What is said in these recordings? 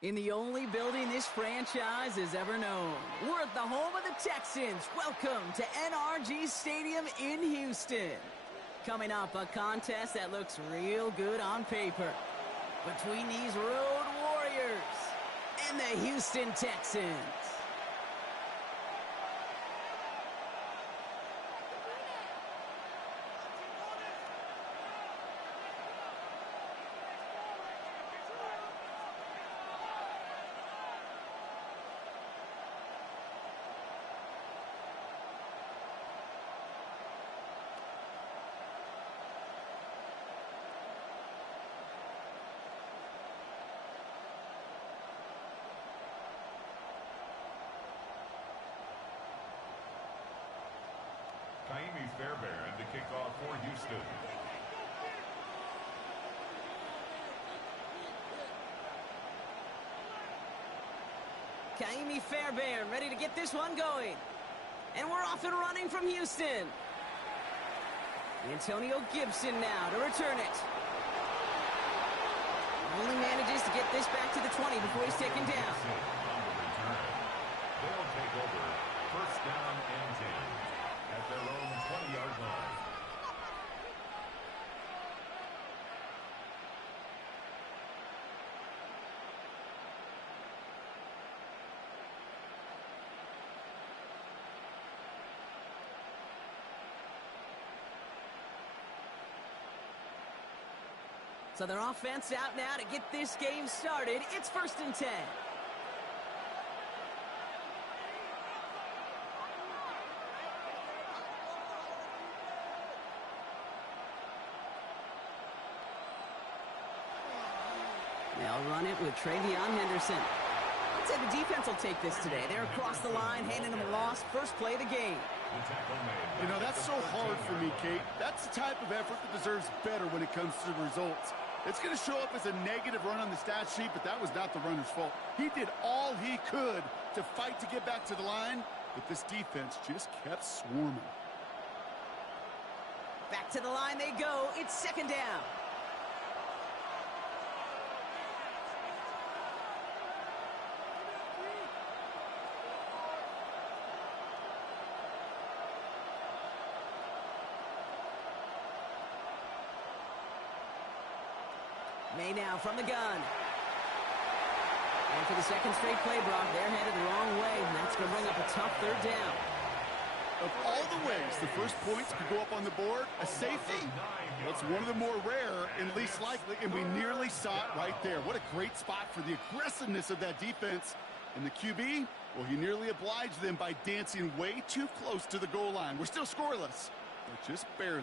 In the only building this franchise has ever known. We're at the home of the Texans. Welcome to NRG Stadium in Houston. Coming up, a contest that looks real good on paper between these road warriors and the Houston Texans. Kaimi Fairbairn to kick off for Houston. Kaimi Fairbairn ready to get this one going. And we're off and running from Houston. Antonio Gibson now to return it. Only manages to get this back to the 20 before he's taken down. They'll take over first down and 10 at their own 20-yard line. So their offense out now to get this game started. It's 1st and 10. They'll run it with Travion Henderson. I'd say the defense will take this today. They're across the line, handing them a loss. First play of the game. You know, that's so hard for me, Kate. That's the type of effort that deserves better when it comes to the results. It's going to show up as a negative run on the stat sheet, but that was not the runner's fault. He did all he could to fight to get back to the line, but this defense just kept swarming. Back to the line they go. It's 2nd down. May now from the gun. And for the second straight play, Brock, they're headed the wrong way, and that's going to bring up a tough 3rd down. Of all the ways the first points could go up on the board, a safety, well, it's one of the more rare and least likely, and we nearly saw it right there. What a great spot for the aggressiveness of that defense. And the QB, well, he nearly obliged them by dancing way too close to the goal line. We're still scoreless, but just barely.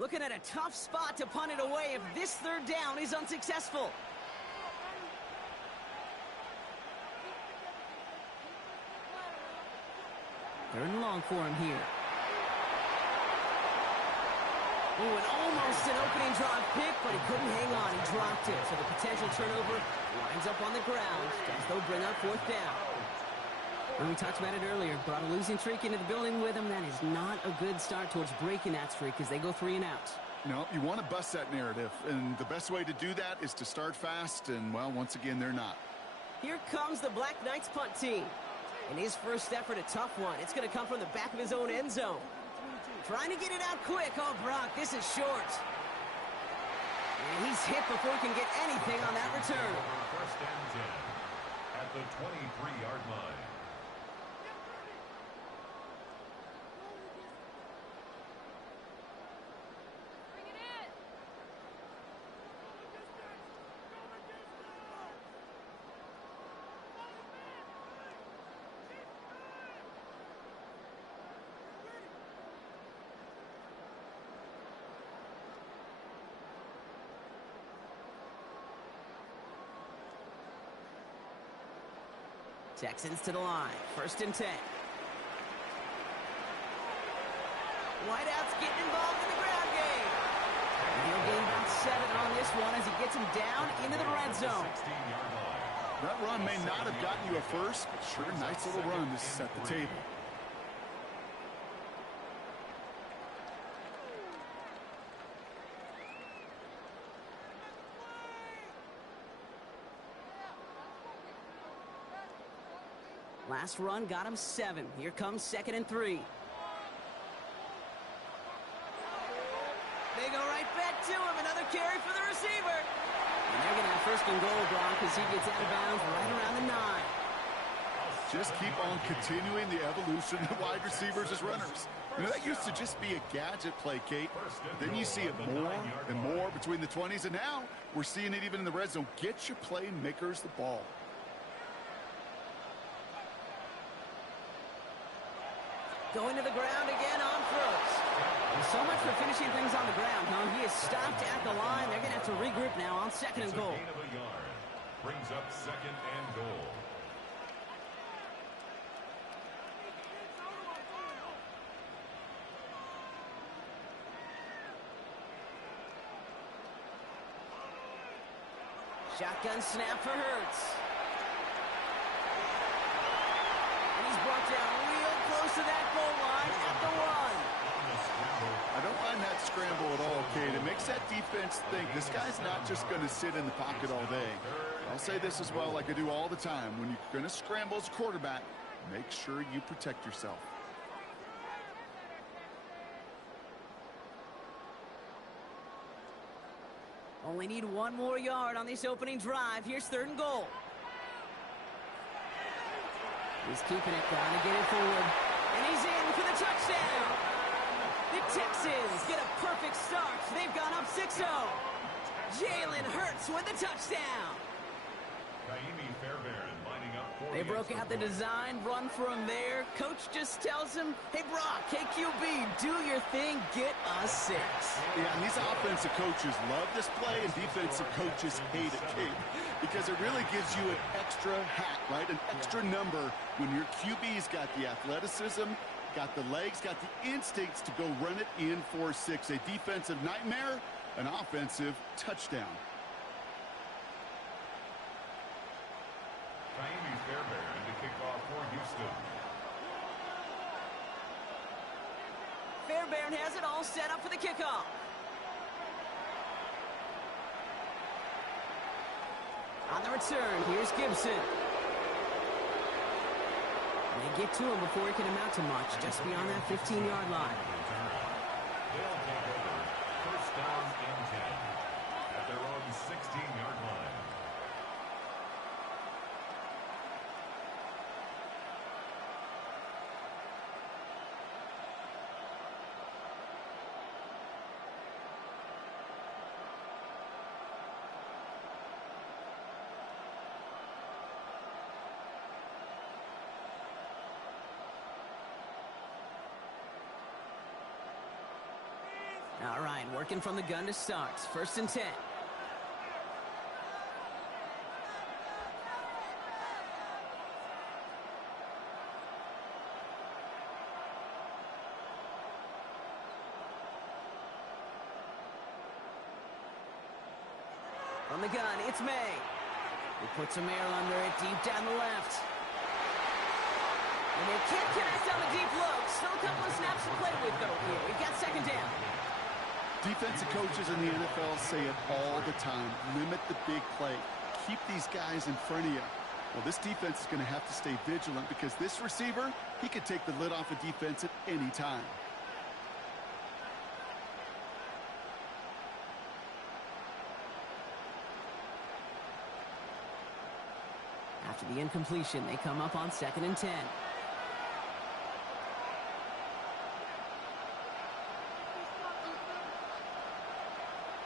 Looking at a tough spot to punt it away if this third down is unsuccessful. Third and long for him here. Ooh, and almost an opening drive pick, but he couldn't hang on. He dropped it. So the potential turnover winds up on the ground as they'll bring up fourth down. And we talked about it earlier. Brought a losing streak into the building with him. That is not a good start towards breaking that streak as they go 3 and out. No, you want to bust that narrative. And the best way to do that is to start fast. And, well, once again, they're not. Here comes the Black Knights punt team. And his first effort, a tough one. It's going to come from the back of his own end zone. Trying to get it out quick. Oh, Brock, this is short. And he's hit before he can get anything on that return. First and 10 at the 23-yard line. Texans to the line. First and 10. Whiteout's getting involved in the ground game. And he'll gain about 7 on this one as he gets him down into the red zone. That run may not have gotten you a first, but sure, nice little run to set the table. Last run got him 7. Here comes 2nd and 3. They go right back to him. Another carry for the receiver. And they're going to have first and goal, Brock, as he gets out of bounds right around the 9. Just keep on continuing the evolution of wide receivers as runners. You know, that used to just be a gadget play, Kate. Then you see it more and more between the 20s, and now we're seeing it even in the red zone. Get your playmakers the ball. Going to the ground again on throws. And so much for finishing things on the ground, huh? He is stopped at the line. They're going to have to regroup now on 2nd and goal. Gain of a yard. Brings up 2nd and goal. Shotgun snap for Hurts. And he's brought down real close to that goal line at the 1. I don't mind that scramble at all, Kate. It makes that defense think this guy's not just going to sit in the pocket all day. I'll say this as well, like I do all the time. When you're going to scramble as a quarterback, make sure you protect yourself. Only need 1 more yard on this opening drive. Here's 3rd and goal. He's keeping it, trying to get it forward. And he's in for the touchdown. The Texans get a perfect start. They've gone up 6-0. Jalen Hurts with the touchdown. Kaimi Fairbairn lining up for They broke out the design, run from there. Coach just tells him, hey, Brock, KQB, do your thing, get us 6. Yeah, and these offensive coaches love this play, and defensive coaches hate it, Kate, because it really gives you an extra hat, right? An extra number when your QB's got the athleticism, got the legs, got the instincts to go run it in for 6. A defensive nightmare, an offensive touchdown. Kaimi Fairbairn to kick off for Houston. Fairbairn has it all set up for the kickoff. On the return, here's Gibson. They get to him before he can amount to much, just beyond that 15-yard line. They'll take over. First down and 10 at their own 16-yard line. All right, working from the gun to start. 1st and 10. From the gun, it's May. He puts some air under it, deep down the left. And they can't connect on the deep look. Still a couple of snaps to play with, though, here. We've got 2nd down. Defensive coaches in the NFL say it all the time. Limit the big play. Keep these guys in front of you. Well, this defense is going to have to stay vigilant because this receiver, he could take the lid off a defense at any time. After the incompletion, they come up on 2nd and 10.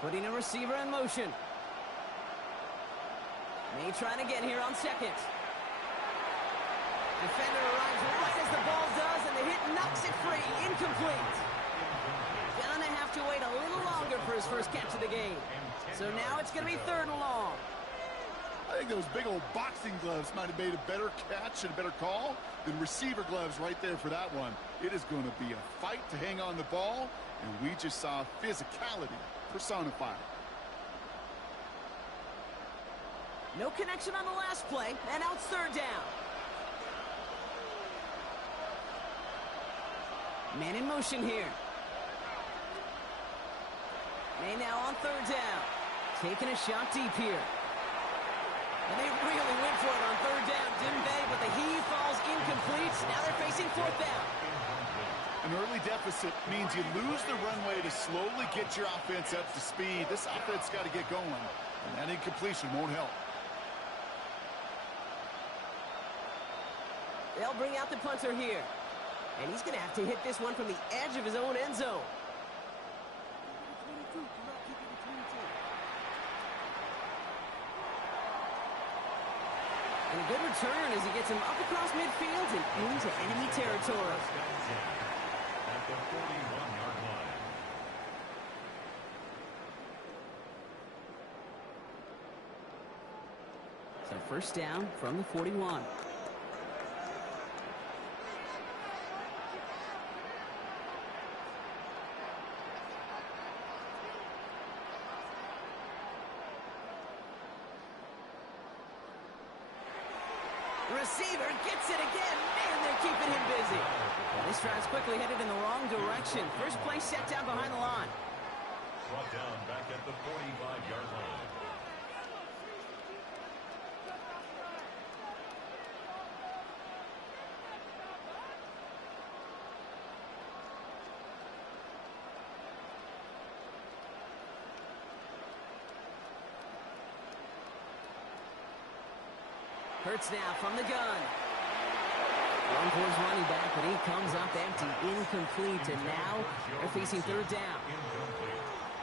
Putting a receiver in motion. May trying to get here on 2nd. Defender arrives right as the ball does, and the hit knocks it free. Incomplete. Gonna have to wait a little longer for his first catch of the game. So now it's going to be 3rd and long. I think those big old boxing gloves might have made a better catch and a better call than receiver gloves right there for that one. It is going to be a fight to hang on the ball, and we just saw physicality personified. No connection on the last play, and now it's 3rd down. Man in motion here. May now on 3rd down. Taking a shot deep here. And they really went for it on 3rd down, didn't they? But the heave falls incomplete. Now they're facing 4th down. An early deficit means you lose the runway to slowly get your offense up to speed. This offense got to get going, and that incompletion won't help. They'll bring out the punter here. And he's going to have to hit this one from the edge of his own end zone. And a good return as he gets him up across midfield and into enemy territory. At the 41-yard line. So 1st down from the 41. Receiver gets it again. Man, they're keeping him busy. Well, this drive's quickly headed in the wrong direction. First play set down behind the line. Brought down back at the 45-yard line. Hurts now from the gun. One towards running back, but he comes up empty, incomplete, and now they're facing 3rd down.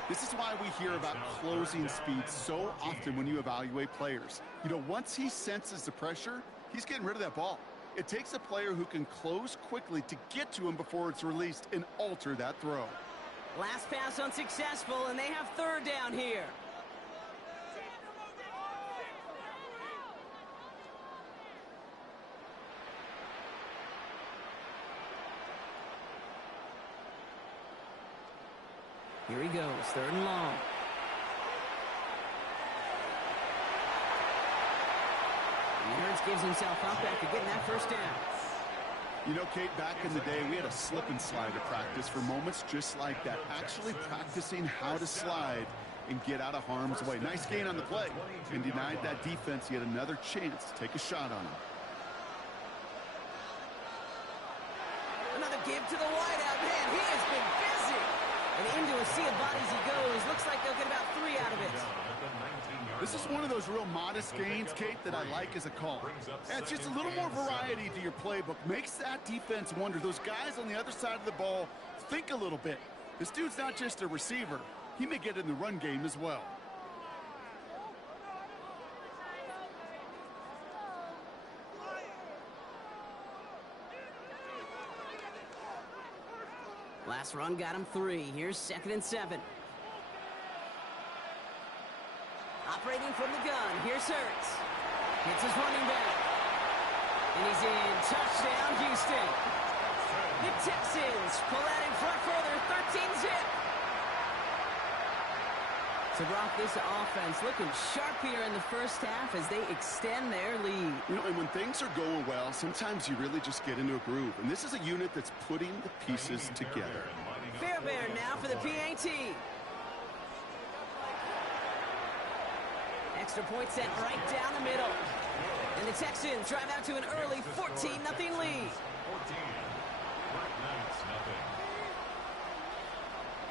This is why we hear about closing speed so often when you evaluate players. You know, once he senses the pressure, he's getting rid of that ball. It takes a player who can close quickly to get to him before it's released and alter that throw. Last pass unsuccessful, and they have 3rd down here. Here he goes, 3rd and long. And Hurts gives himself up after getting that 1st down. You know, Kate, back in the day, we had a slip and slide at practice for moments just like that. Actually practicing how to slide and get out of harm's way. Nice gain on the play, and denied that defense yet another chance to take a shot on him. Another give to the wideout. Man, he has been busy. And into a sea of bodies he goes. Looks like they'll get about 3 out of it. This is one of those real modest gains, Kate, that I like as a call. And it's just a little more variety to your playbook. Makes that defense wonder. Those guys on the other side of the ball think a little bit. This dude's not just a receiver. He may get in the run game as well. Last run got him 3. Here's 2nd and 7. Operating from the gun. Here's Hurts. Hits his running back. And he's in. Touchdown, Houston. The Texans pull out in front further. 13-zip. So, Brock, this offense looking sharp here in the first half as they extend their lead. You know, and when things are going well, sometimes you really just get into a groove. And this is a unit that's putting the pieces together. Fairbairn now for the PAT. Extra point sent right down the middle. And the Texans drive out to an early 14-0 lead. 14. Black Knights, nothing.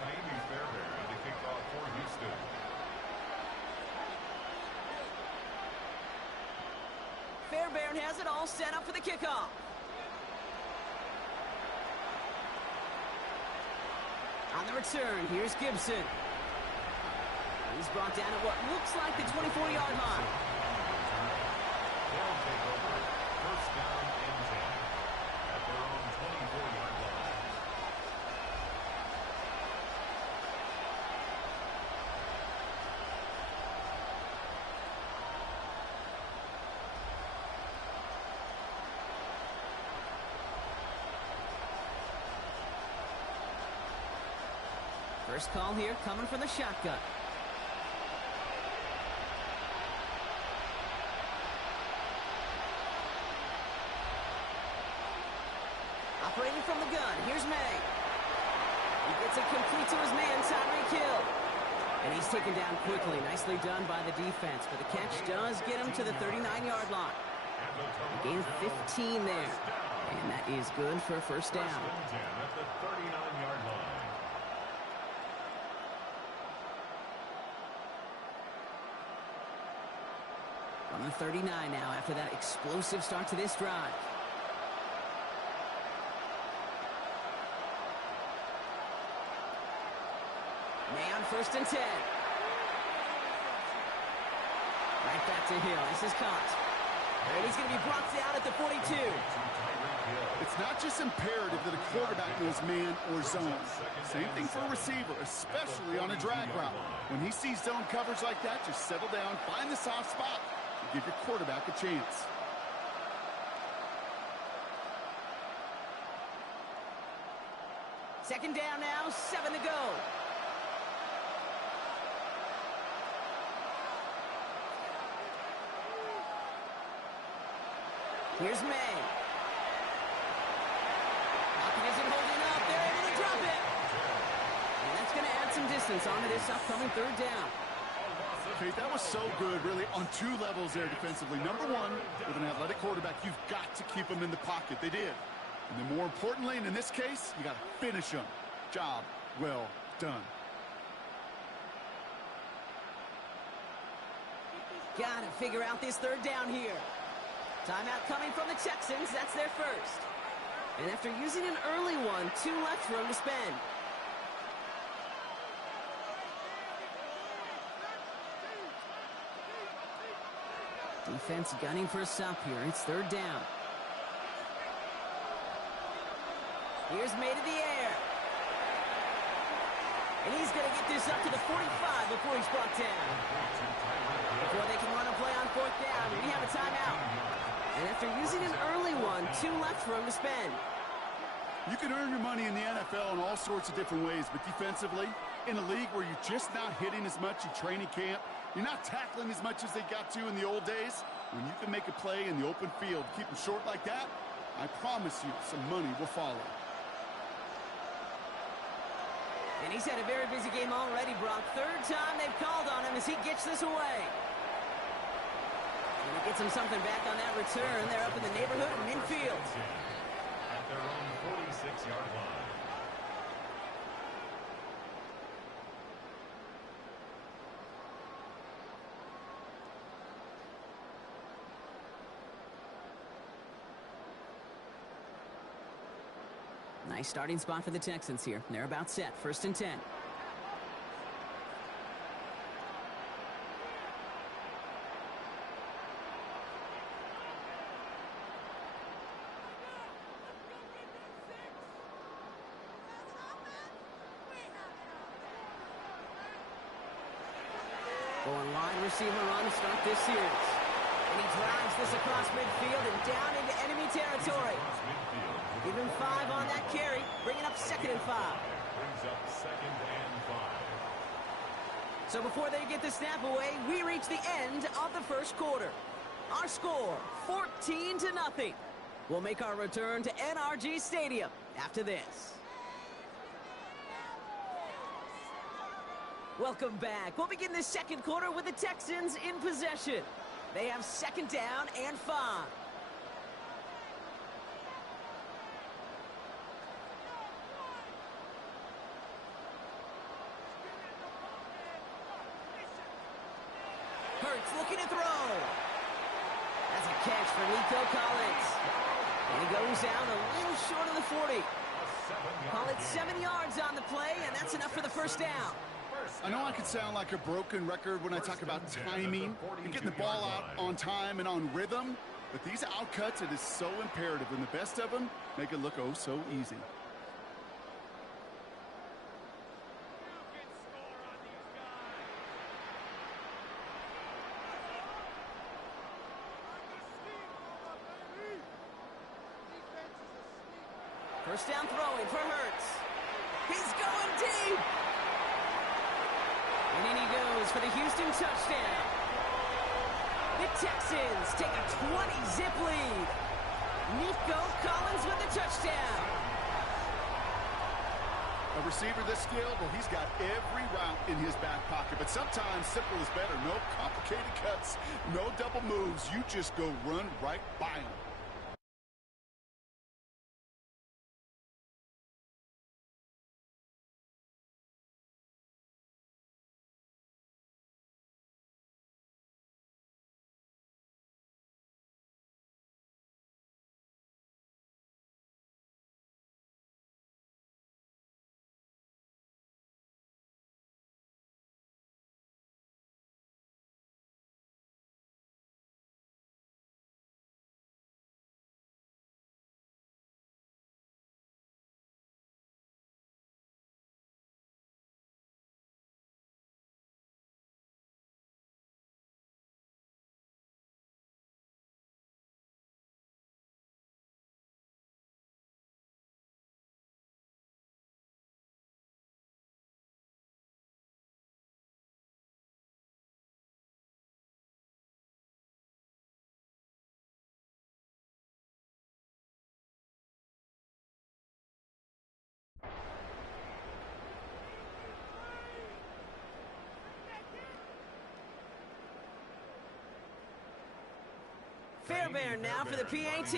Miami Fairbairn to kick off for Houston. Fairbairn has it all set up for the kickoff. On the return, here's Gibson. He's brought down at what looks like the 24-yard line. They'll take over. First down and 10 at their own 24-yard line. First call here coming from the shotgun. Operating from the gun, here's May. He gets it complete to his man, Tyreek Hill. And he's taken down quickly. Nicely done by the defense, but the catch does get him to the 39-yard line. A gain of 15 there. And that is good for a first down. First and 10 at the 39-yard line. On the 39 now after that explosive start to this drive. May on 1st and 10. Right back to Hill. This is caught. And he's going to be brought down at the 42. It's not just imperative that a quarterback knows man or zone. Same thing for a receiver, especially on a drag route. When he sees zone coverage like that, just settle down, find the soft spot, and give your quarterback a chance. Second down now, 7 to go. Here's May. Pocket isn't holding up. They're able to drop it. And that's going to add some distance onto this upcoming 3rd down. Okay, that was so good, really, on 2 levels there defensively. Number one, with an athletic quarterback, you've got to keep him in the pocket. They did. And then more importantly, and in this case, you got to finish him. Job well done. Got to figure out this 3rd down here. Timeout coming from the Texans. That's their first. And after using an early one, 2 left for him to spend. Defense gunning for a stop here. It's 3rd down. Here's May to the air. And he's going to get this up to the 45 before he's brought down. Before they can run a play on 4th down, we have a timeout. And after using an early one, 2 left for him to spend. You can earn your money in the NFL in all sorts of different ways, but defensively, in a league where you're just not hitting as much in training camp, you're not tackling as much as they got to in the old days, when you can make a play in the open field, keep them short like that, I promise you some money will follow. And he's had a very busy game already, Brock. 3rd time they've called on him as he gets this away. And he gets him something back on that return. They're up in the neighborhood of midfield. At their own 46-yard line. Nice starting spot for the Texans here. They're about set. 1st and 10. wide receiver run to start this series. And he drives this across midfield and down into enemy territory. Give him 5 on that carry, bringing up 2nd and 5. Brings up 2nd and 5. So before they get the snap away, we reach the end of the first quarter. Our score, 14-0. We'll make our return to NRG Stadium after this. Welcome back. We'll begin the second quarter with the Texans in possession. They have 2nd down and 5. Hurts looking to throw. That's a catch for Nico Collins. And he goes down a little short of the 40. Call it 7 yards on the play, and that's enough for the first down. I know I could sound like a broken record when I talk about timing and getting the ball out on time and on rhythm, but these outcuts, it is so imperative, and the best of them make it look oh so easy. First down throwing for Hurts. He's going deep. And in he goes for the Houston touchdown. The Texans take a 20-zip lead. Nico Collins with the touchdown. A receiver this skilled, well, he's got every route in his back pocket, but sometimes simple is better. No complicated cuts, no double moves. You just go run right by him. Fairbairn now for the PAT.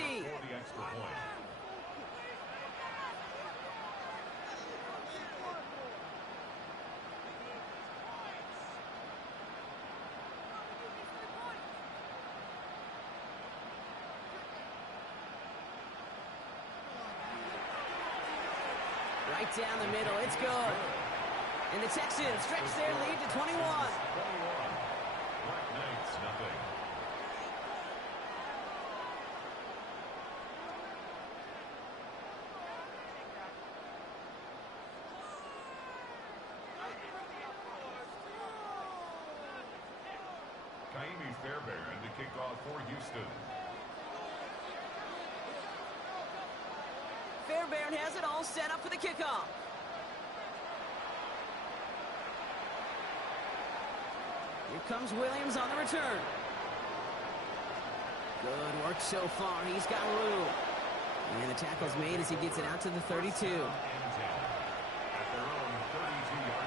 Right down the middle, it's good. And the Texans stretch their lead to 21. Black Knights, nothing. Kaimi Fairbairn to kick off for Houston. Fairbairn has it all set up for the kickoff. Here comes Williams on the return. Good work so far. He's got room. And the tackle's made as he gets it out to the 32. At their own 32-yard line.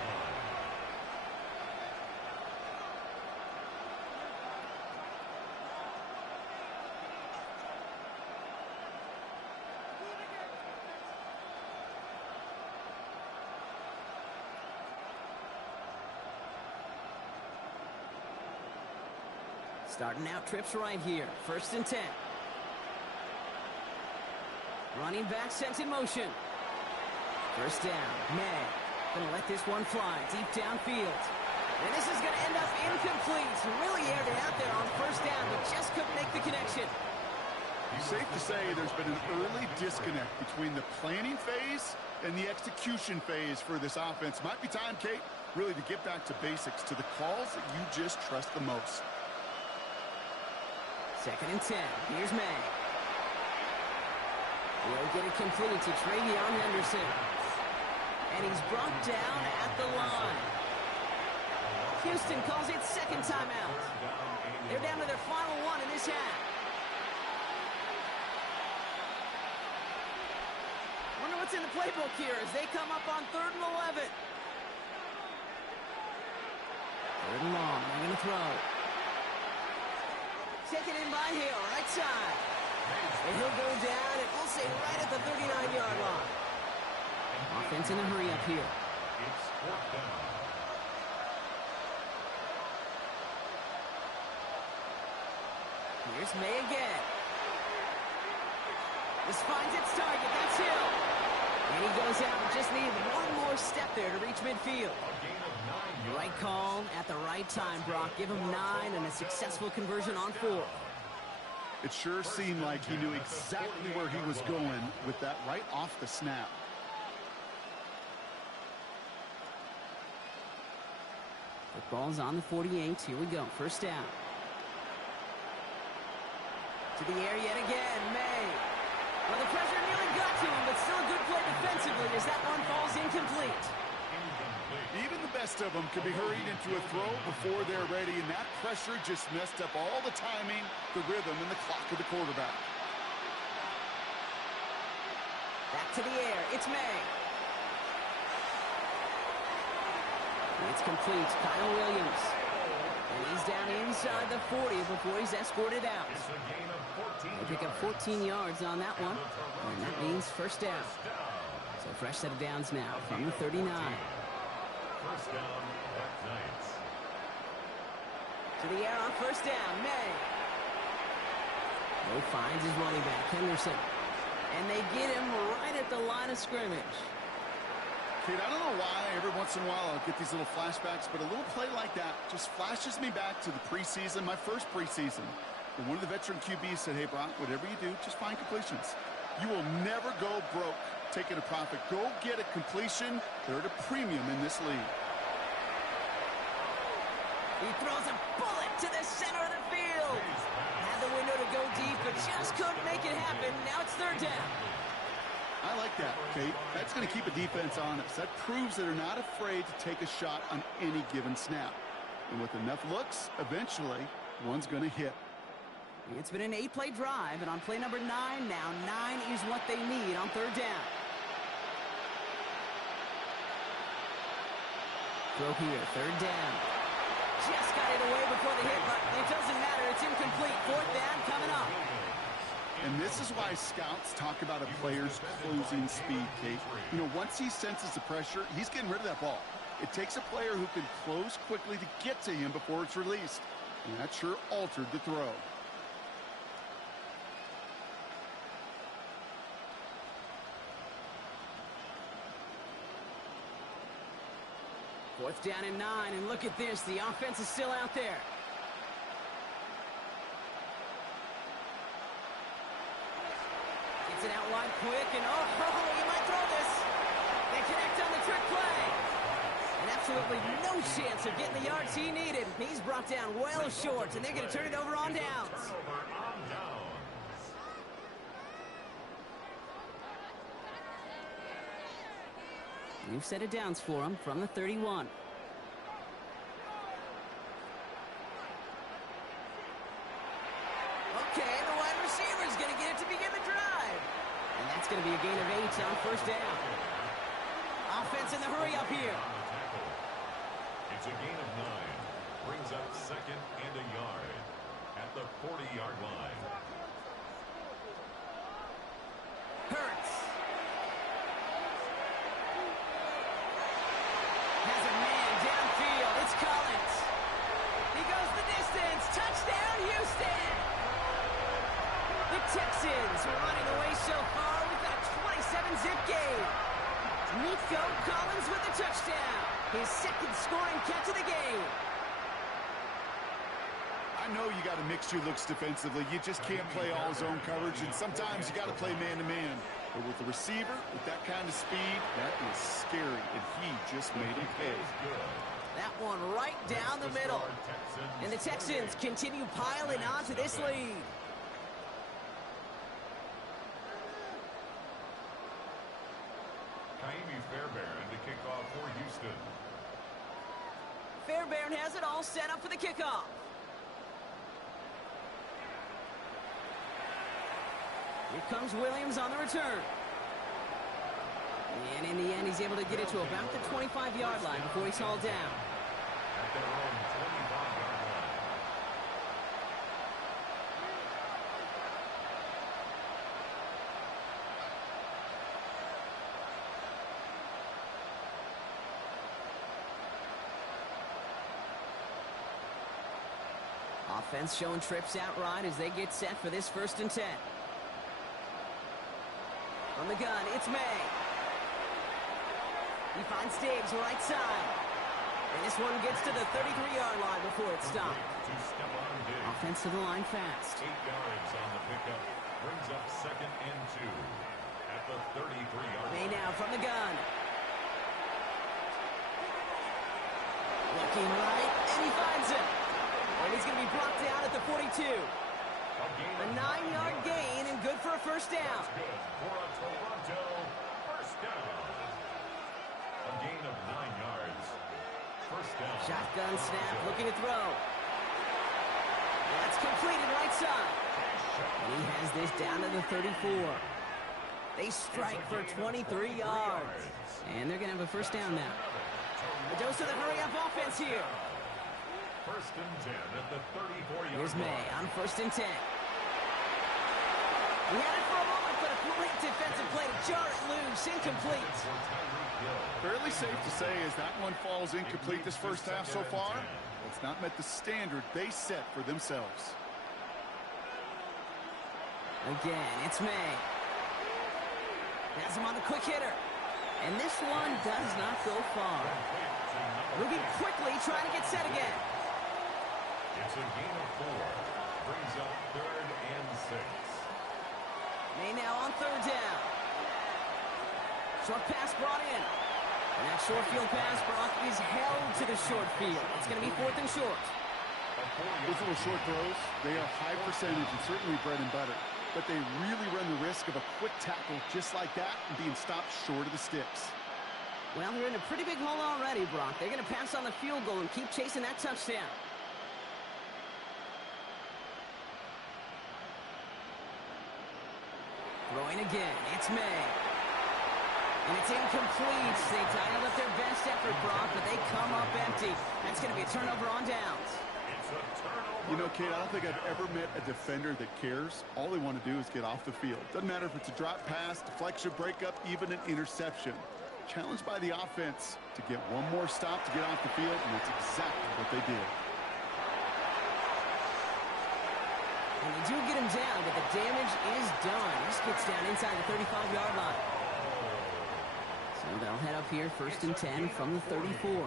Starting out trips right here. 1st and 10. Running back sent in motion. First down. May gonna let this one fly deep downfield. And this is gonna end up incomplete. Really aired it out there on 1st down, but just couldn't make the connection. Safe to say there's been an early disconnect between the planning phase and the execution phase for this offense. Might be time, Kate, really to get back to basics, to the calls that you just trust the most. 2nd and 10. Here's May. He'll get it complete to Travion Henderson. And he's brought down at the line. Houston calls it 2nd timeout. They're down to their final one in this half. Wonder what's in the playbook here as they come up on 3rd and 11. 3rd and long. They're going to throw. Taken in by Hill, right side. And he'll go down, and we'll say right at the 39-yard line. Offense in a hurry up here. It's 4th down. Here's May again. This finds its target. That's Hill. And he goes out and just needed one more step there to reach midfield. Right call at the right time, Brock. Give him 9 and a successful conversion on 4. It sure seemed like he knew exactly where he was going with that right off the snap. Football's on the 48. Here we go. 1st down. To the air yet again. May. Well, the pressure nearly got to him, but still a good play defensively as that one falls incomplete. Even the best of them could be hurried into a throw before they're ready, and that pressure just messed up all the timing, the rhythm, and the clock of the quarterback. Back to the air. It's May. It's complete. Kyle Williams. And he's down inside the 40 before he's escorted out. They pick up 14 yards on that one, and that means 1st down. So fresh set of downs now from the 39. 1st down, Black Knights. To the air on 1st down, May. Mo finds his running back, Henderson. And they get him right at the line of scrimmage. Kate, I don't know why every once in a while I'll get these little flashbacks, but a little play like that just flashes me back to the preseason, my first preseason. And one of the veteran QBs said, hey, Brock, whatever you do, just find completions. You will never go broke taking a profit. Go get a completion. They're at a premium in this league. He throws a bullet to the center of the field. Had the window to go deep, but just couldn't make it happen. Now it's 3rd down. I like that, Kate. That's going to keep a defense honest. That proves that they're not afraid to take a shot on any given snap. And with enough looks, eventually, one's going to hit. It's been an 8-play drive, and on play number 9 now, 9 is what they need on 3rd down. Throw here, 3rd down. Just got it away before the hit, but it doesn't matter. It's incomplete. 4th down coming up. And this is why scouts talk about a player's closing speed, Kate. You know, once he senses the pressure, he's getting rid of that ball. It takes a player who can close quickly to get to him before it's released. And that sure altered the throw. Fourth down and 9, and look at this. The offense is still out there. Gets it out wide quick, and he might throw this. They connect on the trick play. And absolutely no chance of getting the yards he needed. He's brought down well short, and they're going to turn it over on downs. New set of downs for him from the 31. Okay, the wide receiver's going to get it to begin the drive. And that's going to be a gain of 8 on 1st down. Offense in the hurry up here. It's a gain of 9. Brings up 2nd and a yard at the 40-yard line. Hurts. Has a man downfield. It's Collins. He goes the distance. Touchdown, Houston. The Texans are running away so far with a 27-zip game. Nico Collins with the touchdown. His 2nd scoring catch of the game. I I know you got to mix your looks defensively. You just can't play all zone coverage, and sometimes you got to play man-to-man. But with the receiver, with that kind of speed, that is scary, and he just made him pay. That one right down the middle. And the Texans continue piling onto this lead. Ka'imi Fairbairn to kick off for Houston. Fairbairn has it all set up for the kickoff. Here comes Williams on the return. And in the end, he's able to get it to about the 25-yard line before he's hauled down. At their own 25-yard line. Offense showing trips out right as they get set for this 1st and 10. On the gun, it's May. He finds Diggs right side. And this one gets to the 33-yard line before it's stopped. Offense to the line fast. 8 yards on the pickup. Brings up 2nd and 2 at the 33-yard line. May now from the gun. Looking right, and he finds it. And he's going to be brought down at the 42. A 9-yard gain and good for a 1st down. That's good for a Toronto 1st down. A gain of 9 yards. 1st down. Shotgun snap, looking to throw. That's completed right side. And he has this down to the 34. They strike for 23 yards. And they're going to have a 1st down now. A dose of the hurry-up offense here. 1st and 10 at the 34-yard line. Here's May on 1st and 10. He had it for a moment, but a great defensive play to jar it loose. Incomplete. Fairly safe to say as that one falls incomplete this 1st half so far, it's not met the standard they set for themselves. Again, it's May. Has him on the quick hitter. And this one does not go far. Moving quickly, trying to get set again. It's a gain of 4. Brings up 3rd and 6. May now on 3rd down. Short pass brought in. And that short field pass, Brock, is held to the short field. It's going to be 4th and short. Those little short throws, they are high percentage and certainly bread and butter. But they really run the risk of a quick tackle just like that and being stopped short of the sticks. Well, they're in a pretty big hole already, Brock. They're going to pass on the field goal and keep chasing that touchdown. Throwing again, it's May. And it's incomplete. They dialed up their best effort, Brock, but they come up empty. That's going to be a turnover on downs. It's a turnover. You know, Kate, I don't think I've ever met a defender that cares. All they want to do is get off the field. Doesn't matter if it's a drop pass, deflection, breakup, even an interception. Challenged by the offense to get one more stop to get off the field, and that's exactly what they did. And they do get him down, but the damage is done. This gets down inside the 35-yard line. So they'll head up here, 1st and 10 from the 34. And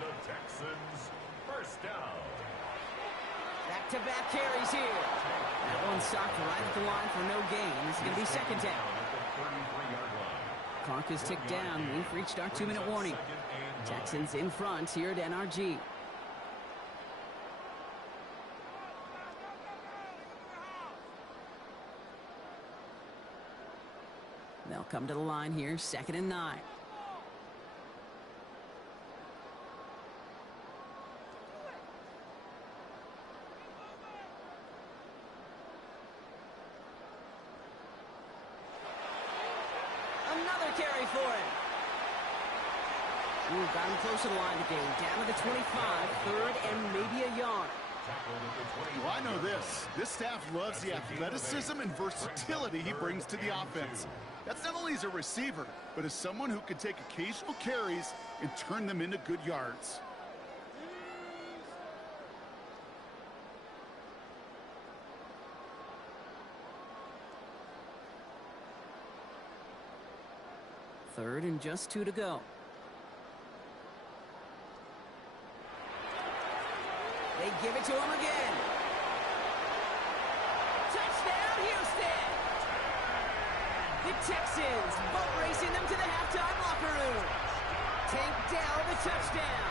the Texans 1st down. Back-to-back carries here. That one stopped right at the line for no gain. This is going to be 2nd down. At the 33-yard line. Clock is ticked down. We've reached our 2-minute warning. Texans in front here at NRG. They'll come to the line here, 2nd and 9. Another carry for him. Ooh, got him close to the line to gain. Down to the 25, 3rd and maybe a yard. Well, I know this. This staff loves the athleticism and versatility he brings to the offense. That's not only as a receiver, but as someone who can take occasional carries and turn them into good yards. Third and just 2 to go. They give it to him again. Touchdown, Houston! The Texans boat racing them to the halftime locker room. Tank down the touchdown.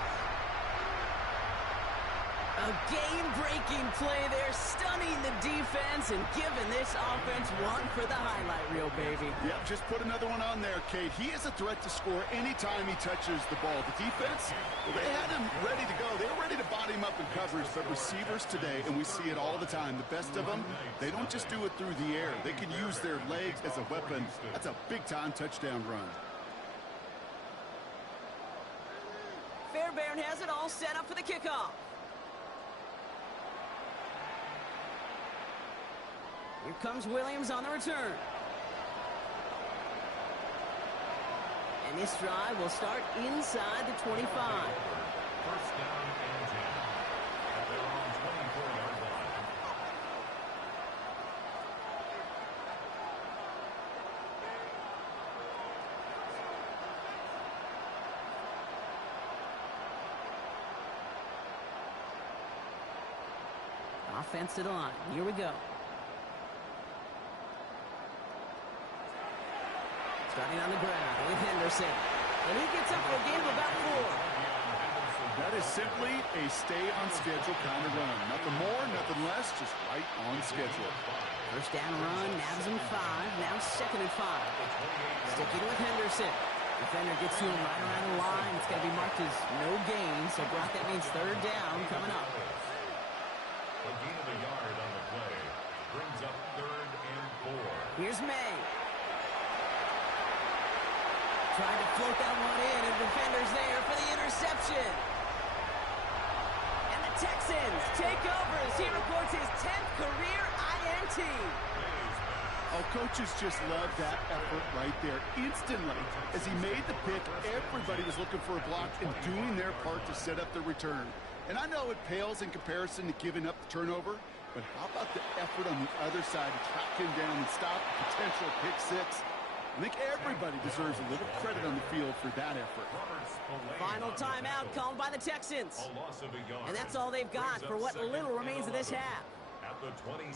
A game-breaking play there, stunning the defense and giving this offense one for the highlight reel, baby. Yep, just put another one on there, Kate. He is a threat to score anytime he touches the ball. The defense, well, they had him ready to go. They were ready to body him up in coverage, but receivers today, and we see it all the time, the best of them, they don't just do it through the air. They can use their legs as a weapon. That's a big-time touchdown run. Fairbairn has it all set up for the kickoff. Here comes Williams on the return. And this drive will start inside the 25. First down and 10 at their own 24-yard line. Offense to the line. Here we go. Starting on the ground with Henderson. And he gets up for a gain of about 4. That is simply a stay-on-schedule kind of run. Nothing more, nothing less, just right on schedule. First down run, nabs him 5, now 2nd and 5. Sticking with Henderson. Defender gets to him right around the line. It's going to be marked as no gain, so Brock, that means 3rd down coming up. A gain of a yard on the play brings up 3rd and 4. Here's May. Trying to float that one in, and defender's there for the interception. And the Texans take over as he reports his 10th career INT. Oh, coaches just love that effort right there. Instantly, as he made the pick, everybody was looking for a block and doing their part to set up the return. And I know it pales in comparison to giving up the turnover, but how about the effort on the other side to track him down and stop a potential pick 6? I think everybody deserves a little credit on the field for that effort. Final timeout called by the Texans. And that's all they've got for what little remains of this half.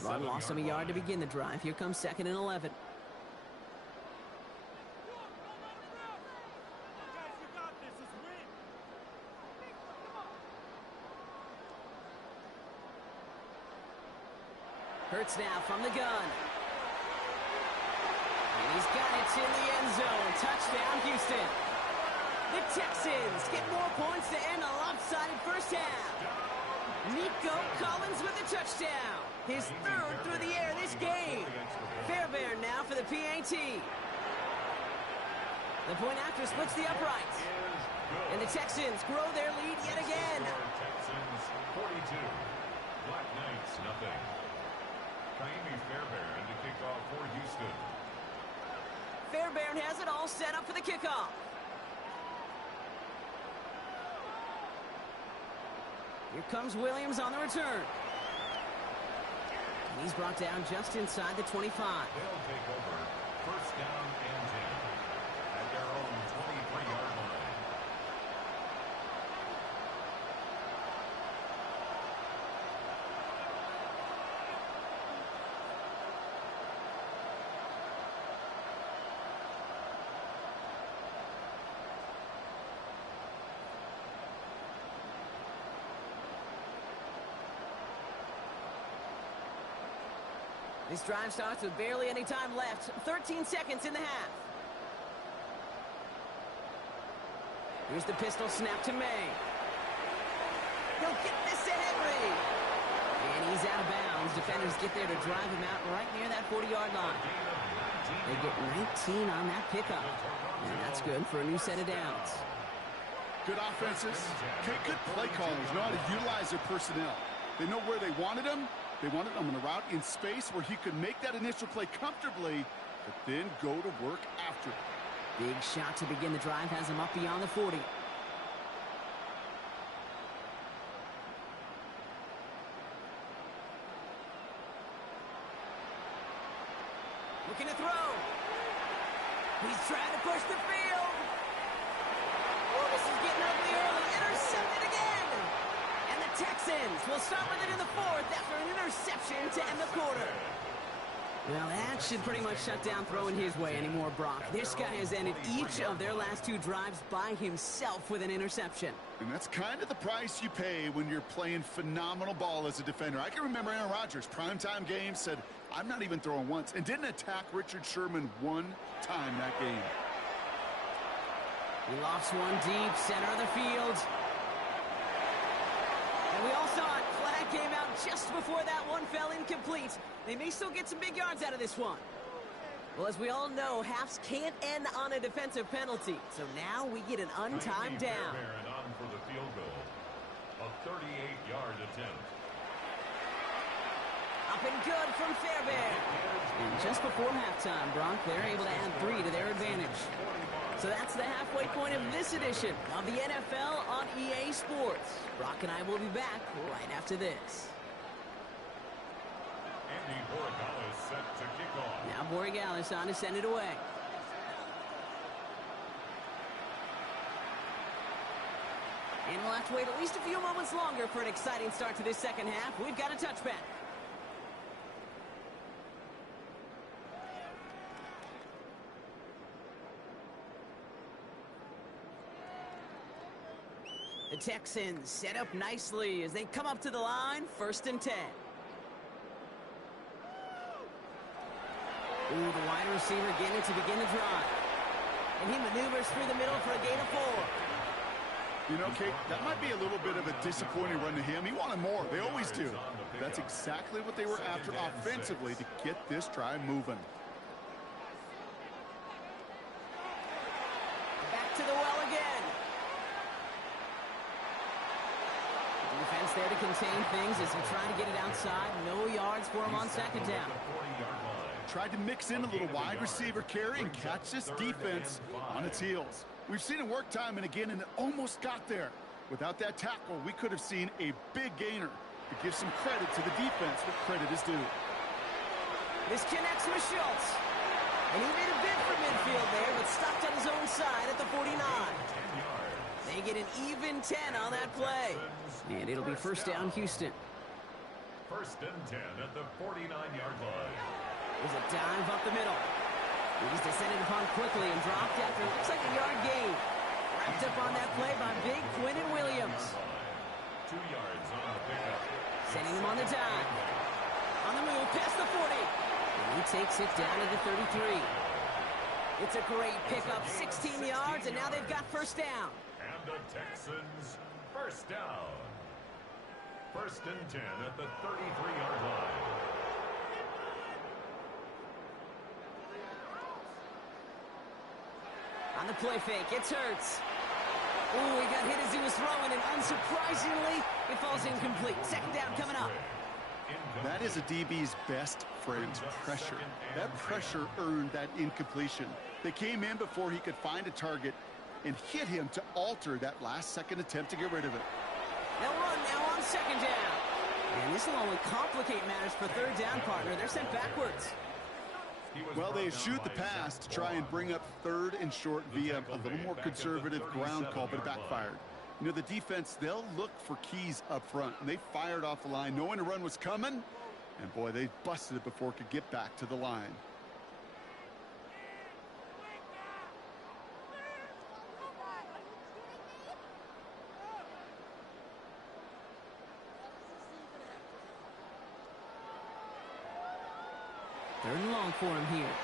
Run loss of a yard to begin the drive. Here comes 2nd and 11. Hurts now from the gun. And he's got it in the end zone. Touchdown, Houston. The Texans get more points to end a lopsided first half. Nico Collins with the touchdown. His 3rd through the air this game. Fairbairn now for the PAT. The point after splits the uprights. And the Texans grow their lead yet again. Texans 42. Black Knights nothing. Kaimi Fairbairn to kick off for Houston. Fairbairn has it all set up for the kickoff. Here comes Williams on the return. And he's brought down just inside the 25. They'll take over. First down and 10 at their own 23-yard line. This drive starts with barely any time left. 13 seconds in the half. Here's the pistol snap to May. He'll get this to Henry. And he's out of bounds. Defenders get there to drive him out right near that 40-yard line. They get 19 on that pickup. And that's good for a new set of downs. Good offenses. Good play callers know how to utilize their personnel. They know where they wanted them. They wanted him on a route in space where he could make that initial play comfortably, but then go to work after it. Big shot to begin the drive has him up beyond the 40. Looking to throw. He's trying to push the field. Oh, this is getting ugly early. Intercepted again. And the Texans will start with it in the fourth after an interception to end the quarter. Well, that should pretty much shut down throwing his way anymore, Brock. This guy has ended each of their last 2 drives by himself with an interception. And that's kind of the price you pay when you're playing phenomenal ball as a defender. I can remember Aaron Rodgers, primetime game, said, I'm not even throwing once, and didn't attack Richard Sherman one time that game. He lofts one deep, center of the field. And we all saw it. Flag came out just before that one fell incomplete. They may still get some big yards out of this one. Well, as we all know, halves can't end on a defensive penalty. So now we get an untimed down. And on for the field goal. A 38-yard attempt. Up and good from Fairbairn. And just before halftime, Brock, they're able to add 3 to their advantage. So that's the halfway point of this edition of the NFL on EA Sports. Brock and I will be back right after this. Andy Borregales set to kick off. Now Borregales on to send it away. And we'll have to wait at least a few moments longer for an exciting start to this second half. We've got a touchback. The Texans set up nicely as they come up to the line, 1st and 10. Ooh, the wide receiver getting to begin the drive. And he maneuvers through the middle for a gain of 4. You know, Kate, that might be a little bit of a disappointing run to him. He wanted more. They always do. That's exactly what they were after offensively to get this drive moving. Back to the well again. Defense there to contain things as he tried to get it outside. No yards for him on 2nd down. Tried to mix in a little wide receiver carry and catch this defense on its heels. We've seen it work time and again, and it almost got there. Without that tackle, we could have seen a big gainer. To give some credit to the defense, what credit is due. This connects with Schultz. And he made a bid for midfield there, but stopped on his own side at the 49. They get an even 10 on that play. And it'll be 1st down, Houston. 1st and 10 at the 49-yard line. There's a dive up the middle. He's descended upon quickly and dropped after it looks like a yard gain. Wrapped up on that play by big Quinnen Williams. 2 yards on the pickup. Sending him on the dive. On the move, past the 40. And he takes it down to the 33. It's a great pickup, 16 yards, and now they've got 1st down. And the Texans, 1st down. 1st and 10 at the 33-yard line. On the play fake, it's Hurts. Ooh, he got hit as he was throwing, and unsurprisingly, it falls incomplete. 2nd down coming up. That is a DB's best friend, pressure. That pressure earned that incompletion. They came in before he could find a target and hit him to alter that last-second attempt to get rid of it. They'll run now on 2nd down. And this will only complicate matters for 3rd down, partner. They're sent backwards. Well, they shoot the pass to try and bring up 3rd and short via a little more conservative ground call, but it backfired. You know, the defense, they'll look for keys up front, and they fired off the line knowing a run was coming, and boy, they busted it before it could get back to the line. Third and long for him here.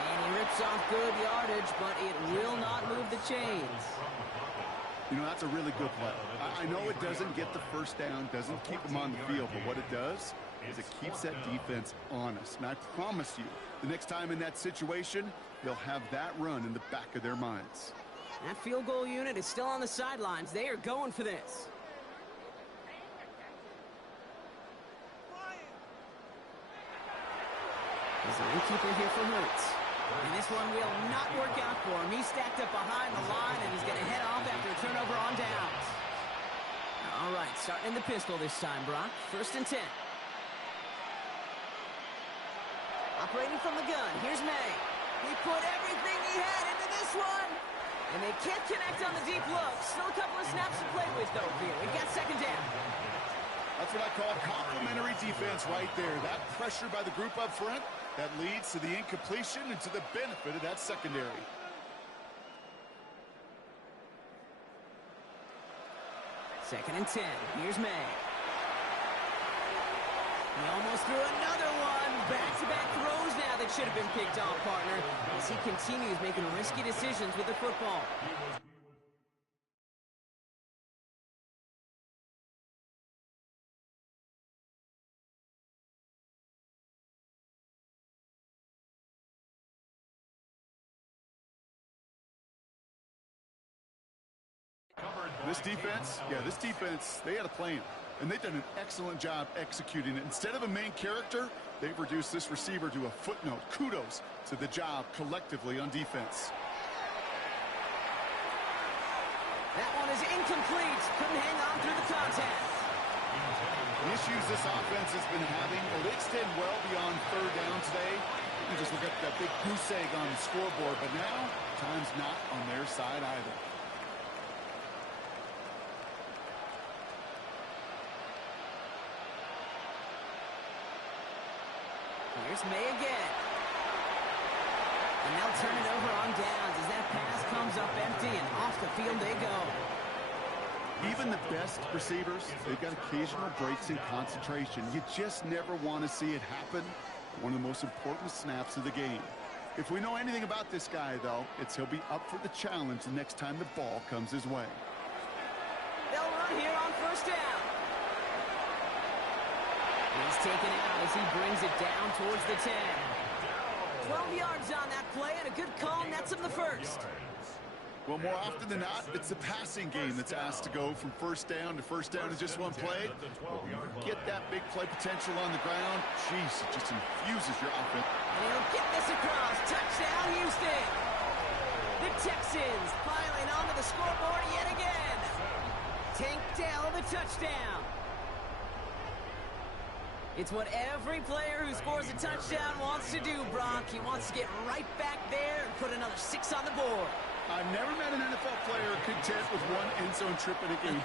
And he rips off good yardage, but it will not move the chains. You know, that's a really good play. I know it doesn't get the 1st down, doesn't keep them on the field, but what it does is it keeps that defense honest. And I promise you, the next time in that situation, they'll have that run in the back of their minds. That field goal unit is still on the sidelines. They are going for this. Design keeper here for Hurts. And this one will not work out for him. He's stacked up behind the line and is going to head off after a turnover on downs. All right, starting in the pistol this time, Brock. 1st and 10. Operating from the gun, here's May. He put everything he had into this one. And they can't connect on the deep look. Still a couple of snaps to play with, though, here. We've got second down. That's what I call complimentary defense right there. That pressure by the group up front, that leads to the incompletion and to the benefit of that secondary. Second and 10. Here's May. He almost threw another one. Back-to-back throws now that should have been picked off, partner, as he continues making risky decisions with the football. This defense, they had a plan. And they've done an excellent job executing it. Instead of a main character, they've reduced this receiver to a footnote. Kudos to the job collectively on defense. That one is incomplete. Couldn't hang on through the contact. The issues this offense has been having, well, they extend well beyond third down today. You just look at that big goose egg on the scoreboard, but now time's not on their side either. Here's May again. And they'll turn it over on downs as that pass comes up empty and off the field they go. Even the best receivers, they've got occasional breaks in concentration. You just never want to see it happen. One of the most important snaps of the game. If we know anything about this guy, though, it's he'll be up for the challenge the next time the ball comes his way. They'll run here on first down. He's taken out as he brings it down towards the 10. 12 yards on that play and a good call nets him the first. Well, more often than not, it's the passing game that's asked to go from first down in just one play. But when you get that big play potential on the ground, jeez, it just infuses your offense. And he'll get this across. Touchdown, Houston. The Texans piling onto the scoreboard yet again. Tank Dell the touchdown. It's what every player who scores a touchdown wants to do, Brock. He wants to get right back there and put another 6 on the board. I've never met an NFL player content with one end zone trip in a game.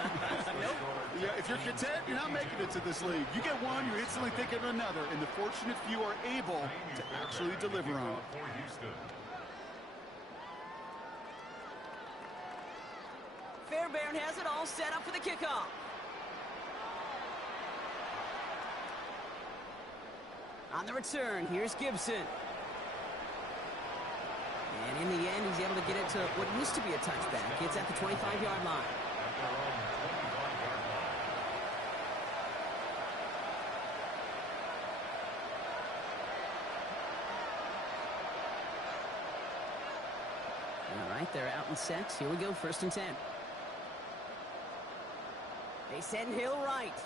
Nope. Yeah, if you're content, you're not making it to this league. You get one, you're instantly thinking of another, and the fortunate few are able to actually deliver on it. Fairbairn has it all set up for the kickoff. On the return, here's Gibson. And in the end, he's able to get it to what used to be a touchback. It's at the 25-yard line. All right, they're out and set. Here we go, first and 10. They send Hill right.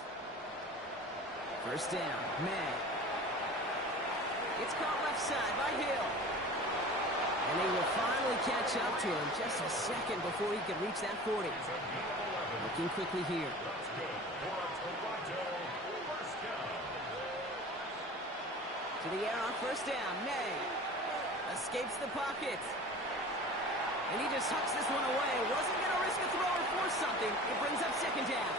First down, May. It's caught left side by Hill. And they will finally catch up to him just a second before he could reach that 40. Looking quickly here. To the air on first down. May escapes the pocket. And he just hucks this one away. Wasn't going to risk a throw or force something. It brings up second down.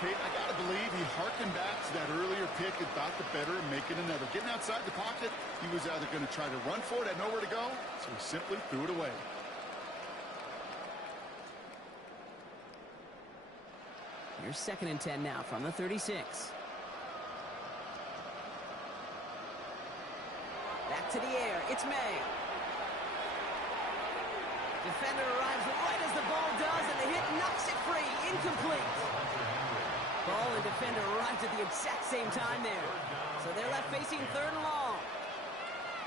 Kate, I got to believe he harkened back to that earlier pick and thought the better of making another. Getting outside the pocket, he was either going to try to run for it, had nowhere to go, so he simply threw it away. Here's second and 10 now from the 36. Back to the air. It's May. Defender arrives right as the ball does, and the hit knocks it free. Incomplete. Ball and defender arrived at the exact same time there. So they're left facing third and long.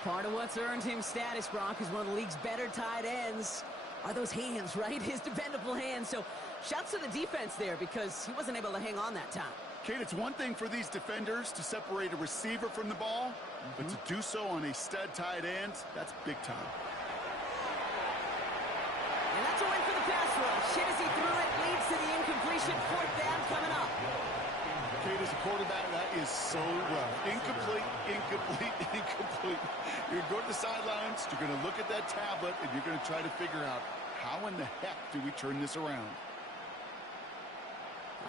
Part of what's earned him status, Brock, is one of the league's better tight ends. Are those hands, right? His dependable hands. So shouts to the defense there because he wasn't able to hang on that time. Kate, it's one thing for these defenders to separate a receiver from the ball, but to do so on a stud tight end, that's big time. And that's a win for the pass rush. Hit as he threw it, leads to the incompletion. Fourth down coming up. Kate, as a quarterback, that is so rough. Incomplete, incomplete, incomplete. You're going to go to the sidelines, you're going to look at that tablet, and you're going to try to figure out How in the heck do we turn this around?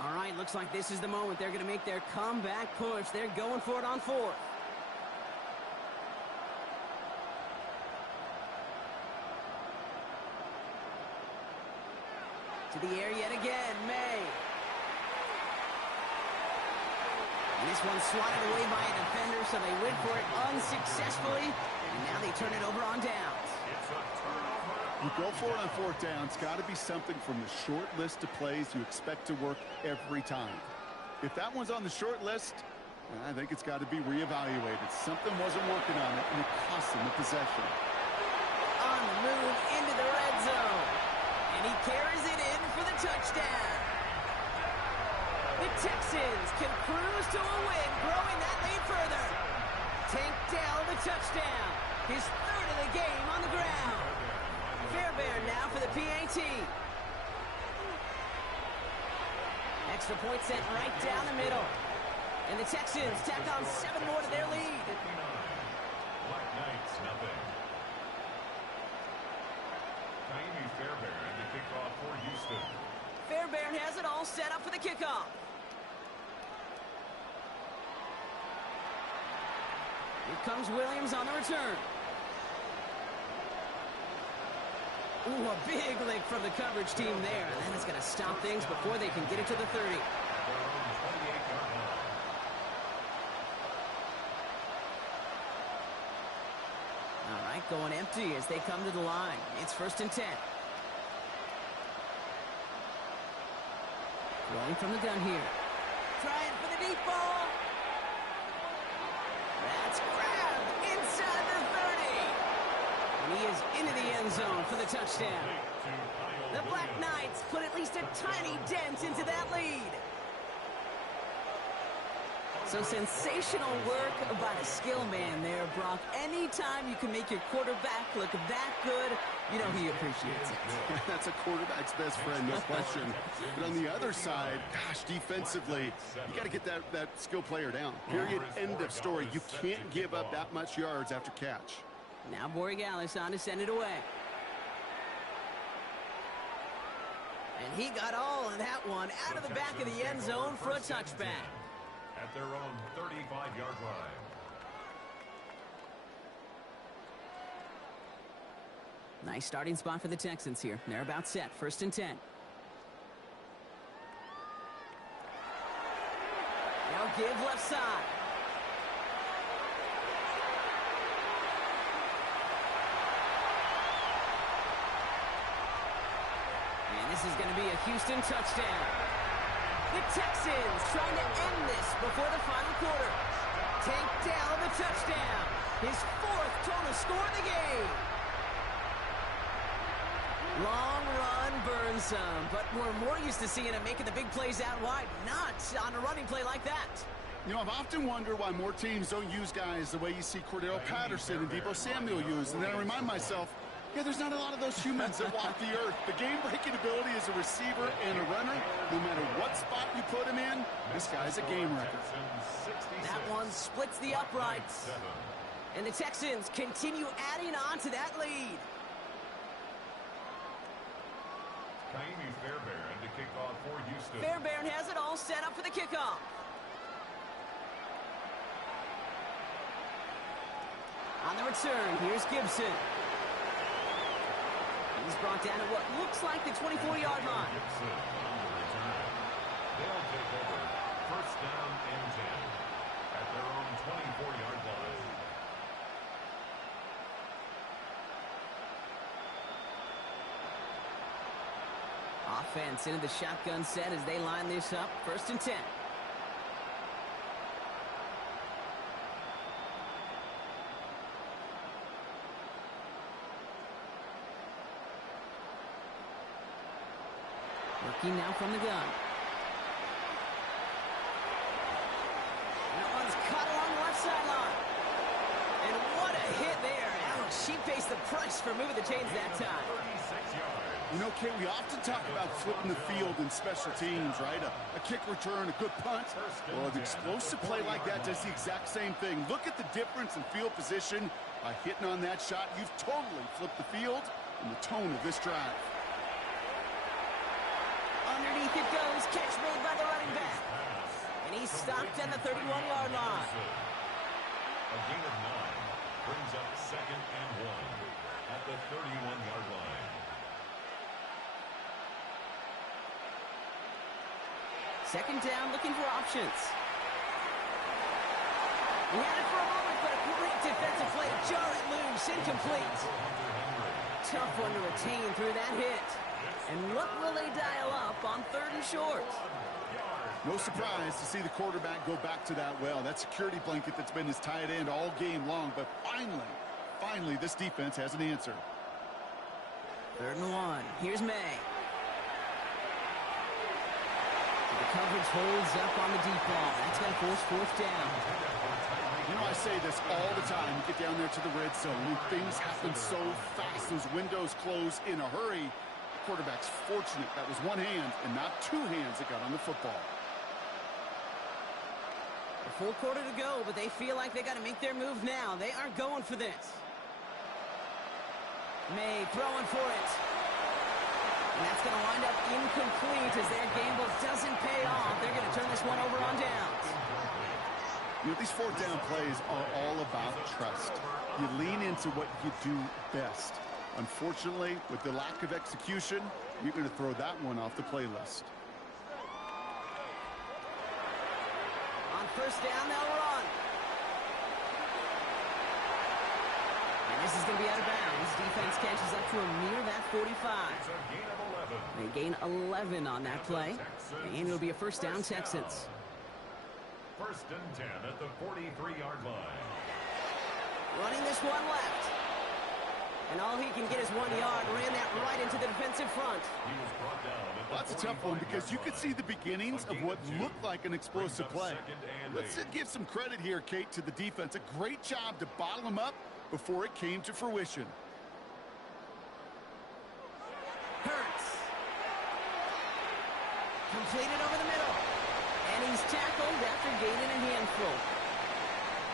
All right, looks like this is the moment they're going to make their comeback push. They're going for it on fourth. To the air yet again, May. And this one swatted away by a defender, so they went for it unsuccessfully. And now they turn it over on downs. You go for it on fourth down. It's got to be something from the short list of plays you expect to work every time. If that one's on the short list, I think it's got to be reevaluated. Something wasn't working on it, and it cost them the possession. On the move into the red zone. And he carries it in for the touchdown. The Texans can cruise to a win, growing that lead further. Tank Dell the touchdown. His third of the game on the ground. Fairbairn now for the PAT. Extra point sent right down the middle. And the Texans tack on 7 more to their lead. Black Knights, nothing. Ka'imi Fairbairn to kick off for Houston. Fairbairn has it all set up for the kickoff. Here comes Williams on the return. Ooh, a big lick from the coverage team there. And that is going to stop things before they can get it to the 30. Their own 28-yard line. All right, going empty as they come to the line. It's 1st and 10. Rolling from the gun here. Trying for the deep ball. That's grabbed inside the 30. And he is into the end zone for the touchdown. The Black Knights put at least a tiny dent into that lead. So sensational work by the skill man there, Brock. Anytime you can make your quarterback look that good, you know he appreciates it. That's a quarterback's best friend, no question. But on the other side, gosh, defensively, you got to get that skill player down. Period. End of story. You can't give up that much yards after catch. Now Borregales on to send it away. And he got all of that one out of the back of the end zone for a touchback. At their own 35-yard line. Nice starting spot for the Texans here. They're about set. 1st and 10. They'll give left side. And this is going to be a Houston touchdown. The Texans trying to end this before the final quarter. Tank Dell the touchdown. His 4th total score of the game. Long run burns some, but we're more used to seeing him making the big plays out wide, not on a running play like that. You know, I've often wondered why more teams don't use guys the way you see Cordero Patterson and Deebo Samuel used. And then I remind myself, yeah, there's not a lot of those humans that walk the earth. The game-breaking ability as a receiver and a runner, no matter what spot you put him in, this guy's a game record. That one splits the uprights. And the Texans continue adding on to that lead. Ka'imi Fairbairn to kick off for Houston. Fairbairn has it all set up for the kickoff. On the return, here's Gibson. He's brought down at what looks like the 24-yard line. Gibson on the return. They'll take over 1st down and 10 at their own 24-yard line. Offense into the shotgun set as they line this up. 1st and 10. Working now from the gun. That one's caught along the left sideline. And what a hit there. Ouch, she pays the price for moving the chains that time. 36 yards. You know, Kate, we often talk about flipping the field in special teams, right? A kick return, a good punt. Well, an explosive play like that does the exact same thing. Look at the difference in field position. By hitting on that shot, you've totally flipped the field and the tone of this drive. Underneath it goes. Catch made by the running back. And he's stopped at the 31-yard line. A gain of 9 brings up 2nd and 1 at the 31-yard line. Second down, looking for options. He had it for a moment, but a great defensive play to jar it loose. Incomplete. Tough one to retain through that hit. And what will they dial up on 3rd and short? No surprise to see the quarterback go back to that well. That security blanket that's been his tight end all game long. But finally, this defense has an answer. 3rd and 1. Here's May. The coverage holds up on the deep ball. That's going to force 4th down. You know, I say this all the time. You get down there to the red zone, and things happen so fast. Those windows close in a hurry. The quarterback's fortunate that was one hand and not two hands that got on the football. A full quarter to go, but they feel like they got to make their move now. They are going for this. May throwing for it. And that's going to wind up incomplete as their gamble doesn't pay off. They're going to turn this one over on downs. You know, these 4th down plays are all about trust. You lean into what you do best. Unfortunately, with the lack of execution, you're going to throw that one off the playlist. On 1st down, they'll run. And this is going to be out of bounds. Defense catches up to him near that 45. They gain 11 on that play. And it'll be a 1st down, Texans. 1st and 10 at the 43-yard line. Running this one left. And all he can get is 1 yard. Ran that right into the defensive front. He was brought down at the Well, that's a tough one because you could see the beginnings of what looked like an explosive play. Let's give some credit here, Kate, to the defense. A great job to bottle him up before it came to fruition. Hurts. Completed over the middle. And he's tackled after gaining a handful.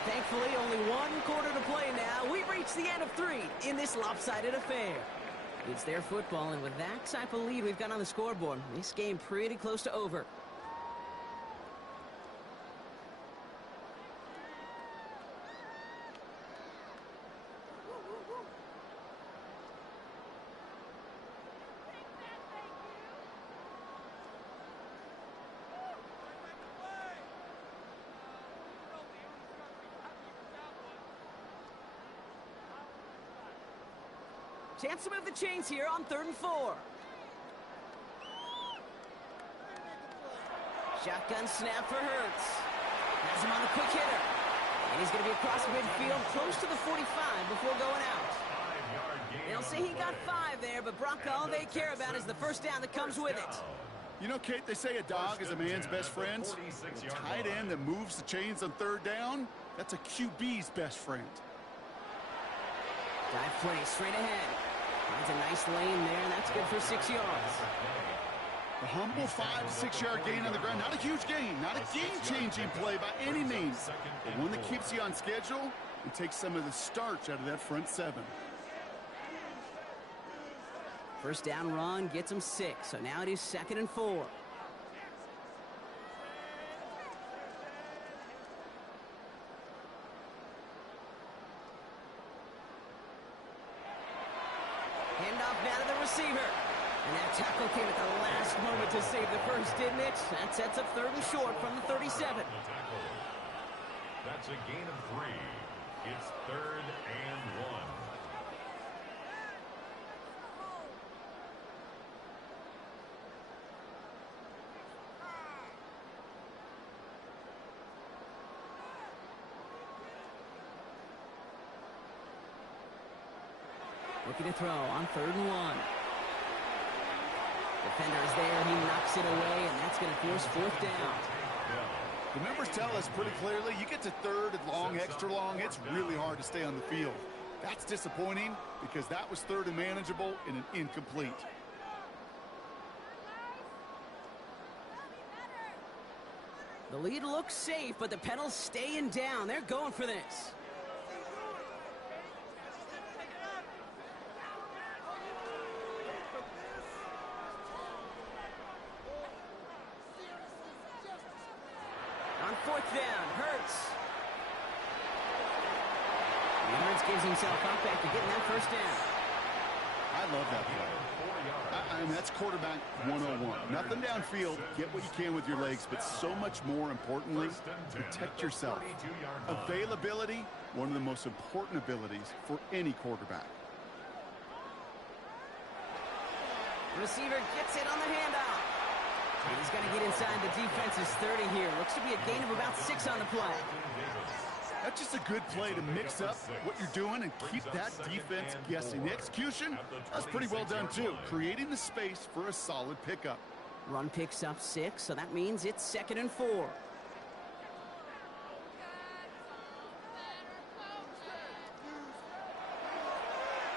Thankfully, only 1 quarter to play now. We've reached the end of 3 in this lopsided affair. It's their football, and with that type of lead we've got on the scoreboard, this game pretty close to over. Chance to move the chains here on 3rd and 4. Shotgun snap for Hurts. Has him on the quick hitter. And he's going to be across midfield close to the 45 before going out. They'll say he got 5 there, but Brock, all they care about is the 1st down that comes with it. You know, Kate, they say a dog is a man's best friend. A tight end that moves the chains on 3rd down, that's a QB's best friend. Dive play straight ahead. Finds a nice lane there, and that's good for 6 yards. A humble 5 to 6 yard gain on the ground. Not a huge gain, not a game-changing play by any means, but one that keeps you on schedule and takes some of the starch out of that front 7. 1st down run gets him 6, so now it is 2nd and 4. Handoff now to the receiver. And that tackle came at the last moment to save the first, didn't it? That sets up 3rd and short from the 37. That's a gain of 3. It's 3rd and 1. Looking to throw on 3rd and 1. Defender is there. He knocks it away, and that's going to force 4th down. The numbers tell us pretty clearly, you get to 3rd and long, extra long, it's really hard to stay on the field. That's disappointing because that was 3rd and manageable and an incomplete. The lead looks safe, but the pedal's staying down. They're going for this. Hurts gives himself up after getting that first down. I love that play. I mean, that's quarterback 101. Nothing downfield. Get what you can with your legs, but so much more importantly, protect yourself. Availability, one of the most important abilities for any quarterback. Receiver gets it on the handoff. And he's got to get inside the defense's 30 here. Looks to be a gain of about 6 on the play. That's just a good play to mix up what you're doing and keep that defense guessing. The execution, that's pretty well done too. Creating the space for a solid pickup. Run picks up 6, so that means it's 2nd and 4.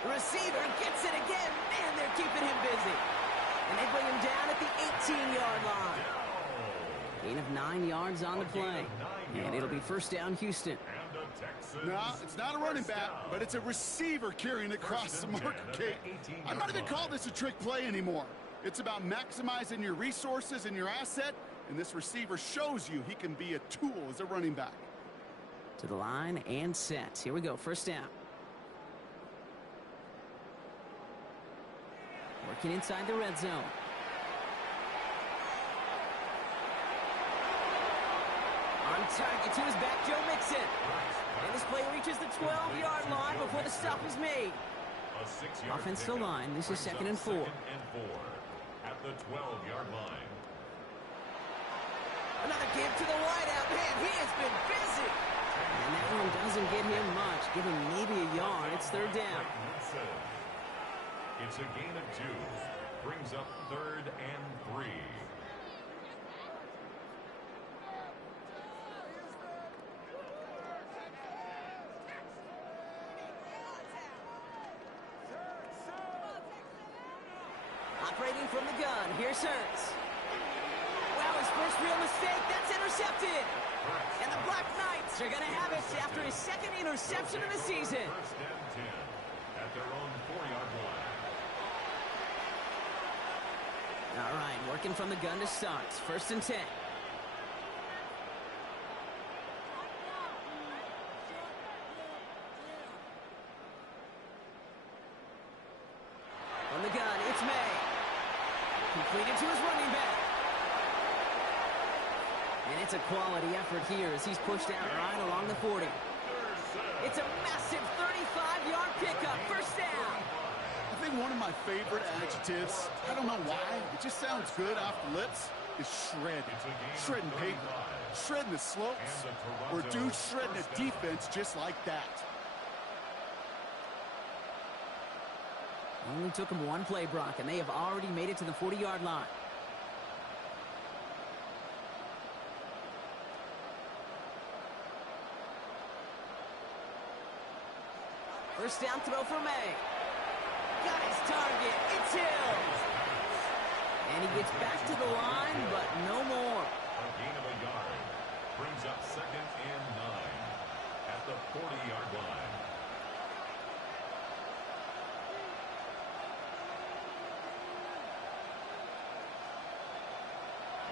Receiver gets it again. Man, they're keeping him busy. And they bring him down at the 18-yard line. Gain of 9 yards on the play. And it'll be first down, Houston. No, it's not a running back, but it's a receiver carrying across the marker, Kate. I'm not even calling this a trick play anymore. It's about maximizing your resources and your asset, and this receiver shows you he can be a tool as a running back. To the line and set. Here we go, first down. Working inside the red zone. On target to his back, Joe Mixon. And this play reaches the 12-yard line before the stop is made. Offense still line. This is 2nd and 4. At the 12-yard line. Another give to the wideout. Man, he has been busy. And that one doesn't get him much. Give him maybe a yard. It's 3rd down. It's a gain of 2. Brings up 3rd and 3. Operating from the gun. Here's Hurts. Wow, his first real mistake. That's intercepted. And the Black Knights are going to have it after his 2nd interception of the season. First and 10 at their own 4-yard line. All right, working from the gun to start. 1st and 10. From the gun, it's May. Completed to his running back. And it's a quality effort here as he's pushed out right along the 40. It's a massive 35-yard pickup. First down. I think one of my favorite adjectives, I don't know why, it just sounds good off the lips, is shred. Shredding paper, shredding the slopes, or dude shredding a defense just like that. Only took him one play, Brock, and they have already made it to the 40-yard line. First down throw for May. Got his target. It's Hill. And he gets back to the line, but no more. A gain of a yard. Brings up 2nd and 9 at the 40-yard line.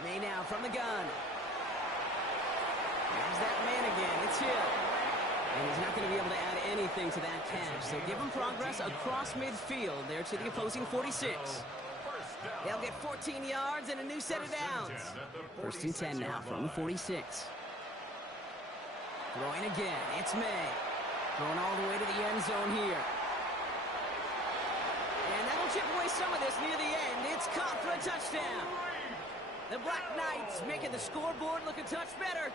May now from the gun. There's that man again. It's Hill. And he's not going to be able to add anything to that catch. So give him progress across midfield there to the opposing 46. They'll get 14 yards and a new set of downs. 1st and 10 now from the 46. Throwing again. It's May. Throwing all the way to the end zone here. And that'll chip away some of this near the end. It's caught for a touchdown. The Black Knights making the scoreboard look a touch better.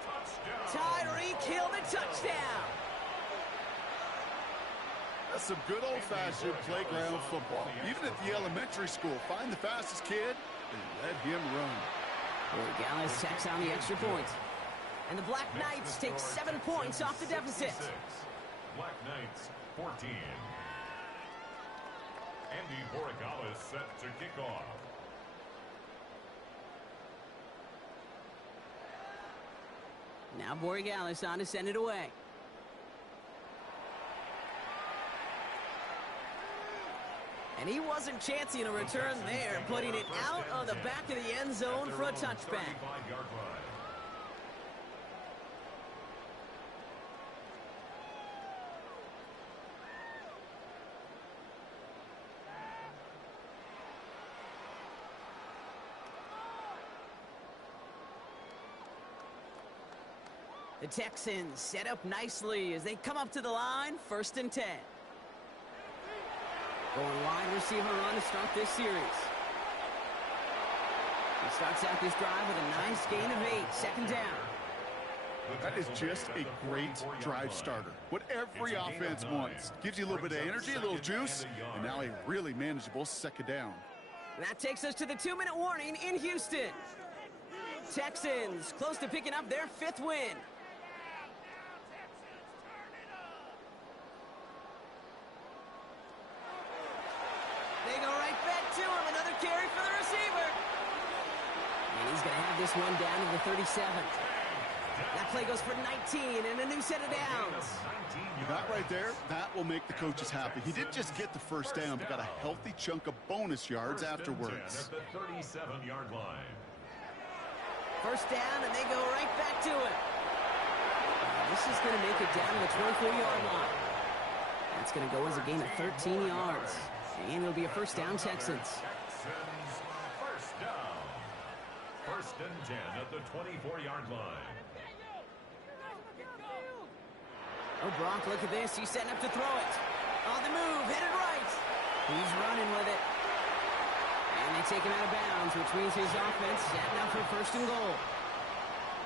Tyreek Hill, the touchdown. That's some good old-fashioned playground football. Even at the elementary school, find the fastest kid and let him run. Boy, Gallis tacks on the extra point. And the Black Knights take 7 points off the deficit. Black Knights 14. Andy Borregales set to kick off. Now Borregales on to send it away. And he wasn't chancing a return there, putting it out of the back of the end zone for a touchback. The Texans set up nicely as they come up to the line, 1st and 10. Going wide receiver run to start this series. He starts out this drive with a nice gain of 8, 2nd down. That is just a great drive starter. What every offense wants. Gives you a little bit of energy, a little juice, and now a really manageable 2nd down. That takes us to the 2-minute warning in Houston. Texans close to picking up their 5th win. They go right back to him. Another carry for the receiver. And he's going to have this one down to the 37. That play goes for 19 and a new set of downs. That right there, that will make the coaches happy. He didn't just get the 1st down, but got a healthy chunk of bonus yards afterwards. At the 37-yard line. 1st down, and they go right back to it. This is going to make it down to the 24-yard line. That's going to go as a gain of 13 yards. And it'll be a 1st down, Texans. Texans 1st down. 1st and 10 at the 24-yard line. Oh, Brock, look at this. He's setting up to throw it. On the move, headed right. He's running with it. And they take him out of bounds, which means his offense setting up for 1st and goal.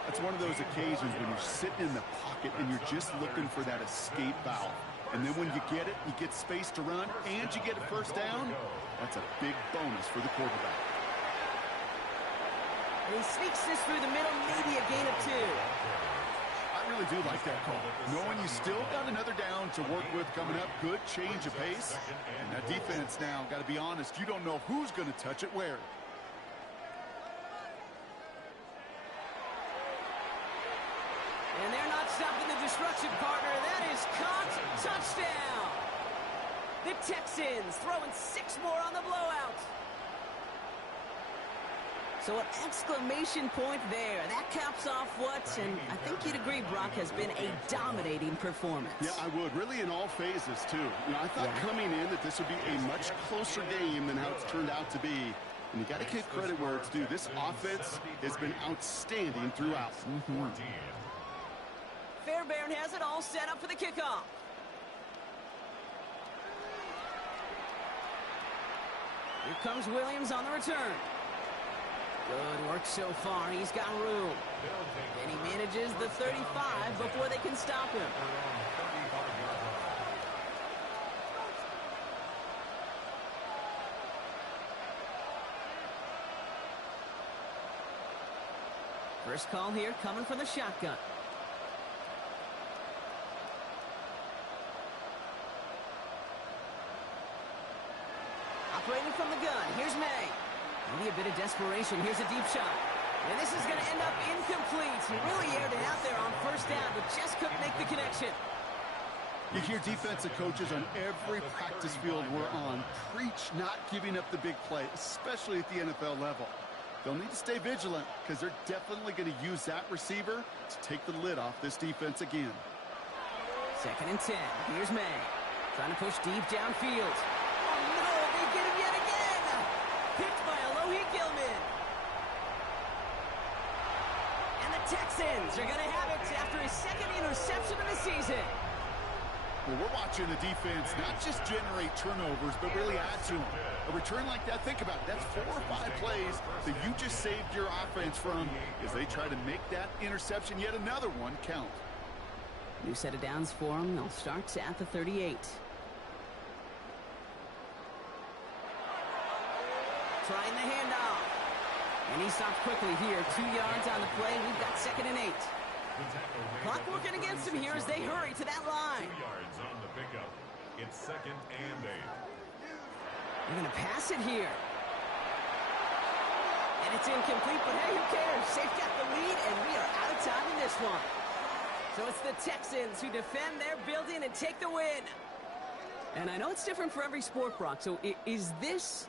That's one of those occasions when you're sitting in the pocket and you're just looking for that escape valve. And then when you get it, you get space to run, and you get a 1st down, that's a big bonus for the quarterback. And he sneaks this through the middle, maybe a gain of 2. I really do like that call. Knowing you still got another down to work with coming up, good change of pace. And that defense now, got to be honest, you don't know who's going to touch it where. And they're not stopping the destruction, partner. That is caught. Touchdown. The Texans throwing 6 more on the blowout. So an exclamation point there. That caps off what, and I think you'd agree, Brock, has been a dominating performance. Yeah, I would. Really in all phases, too. You know, I thought coming in that this would be a much closer game than how it's turned out to be. And you got to give credit where it's due. This offense has been outstanding throughout. Fairbairn has it all set up for the kickoff. Here comes Williams on the return. Good work so far. He's got room. And he manages the 35 before they can stop him. First call here coming from the shotgun. Operating from the gun. Here's May. Maybe a bit of desperation. Here's a deep shot. And this is going to end up incomplete. He really aired it out there on 1st down, but just couldn't make the connection. You hear defensive coaches on every practice field we're on preach not giving up the big play, especially at the NFL level. They'll need to stay vigilant because they're definitely going to use that receiver to take the lid off this defense again. 2nd and 10. Here's May. Trying to push deep downfield. Oh, no, they get him yet again. Picked by Alohi Gilman. And the Texans are going to have it after his 2nd interception of the season. Well, we're watching the defense not just generate turnovers, but really add to them. A return like that, think about it. That's 4 or 5 plays that you just saved your offense from as they try to make that interception, yet another one, count. New set of downs for him. They'll start at the 38. Trying the handoff. And he stops quickly here. 2 yards on the play. We've got 2nd and 8. Clock working against him here as they hurry to that line. 2 yards on the pickup. It's 2nd and 8. They're going to pass it here. And it's incomplete, but hey, who cares? They've got the lead, and we are out of time in this one. So it's the Texans who defend their building and take the win. And I know it's different for every sport, Brock. So is this